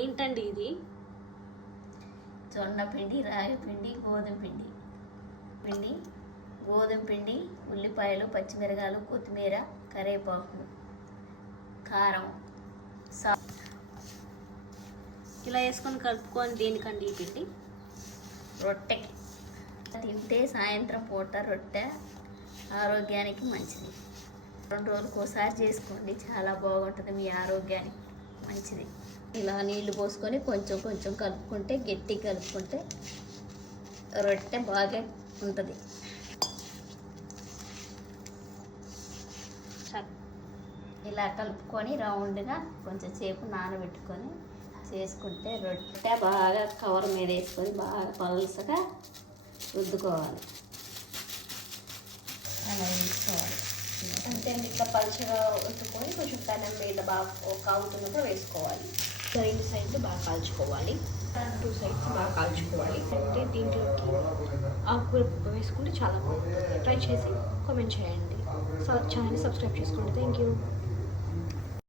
ఏంటండి ఇది? జొన్న పిండి, రాగి పిండి, గోధుమ పిండి. గోధుమ పిండి, ఉల్లిపాయలు, పచ్చిమిరకాయలు, కొత్తిమీర, కరివేపాకు, కారం, ఇలా వేసుకొని కలుపుకొని దేనికండి ఈ పిండి? రొట్టెకి. తింటే సాయంత్రం పూట రొట్టె ఆరోగ్యానికి మంచిది. 2 రోజులకు ఒకసారి చేసుకోండి, చాలా బాగుంటుంది, మీ ఆరోగ్యానికి మంచిది. ఇలా నీళ్లు పోసుకొని కొంచెం కొంచెం కలుపుకుంటే, గట్టి కలుపుకుంటే రొట్టె బాగా ఉంటుంది. ఇలా కలుపుకొని రౌండ్గా కొంచెం సేపు నానబెట్టుకొని చేసుకుంటే రొట్టె బాగా కవర్ మీద వేసుకొని బాగా పలుసగా రుద్దుకోవాలి. అలా వేసుకోవాలి. అంతే అండి, ఇట్లా పలుచగా ఉత్తుకొని కొంచెం పెనం మీద బాగా కాగుతున్నప్పుడు వేసుకోవాలి. 2 సైడ్లు బాగా కాల్చుకోవాలి, 2 సైడ్స్ బాగా కాల్చుకోవాలి. అంటే దీంట్లోకి ఆకుకూర వేసుకుంటే చాలా బాగుంటుంది. ట్రై చేసి కామెంట్ చేయండి. ఛానల్ని సబ్స్క్రైబ్ చేసుకోండి. Thank you.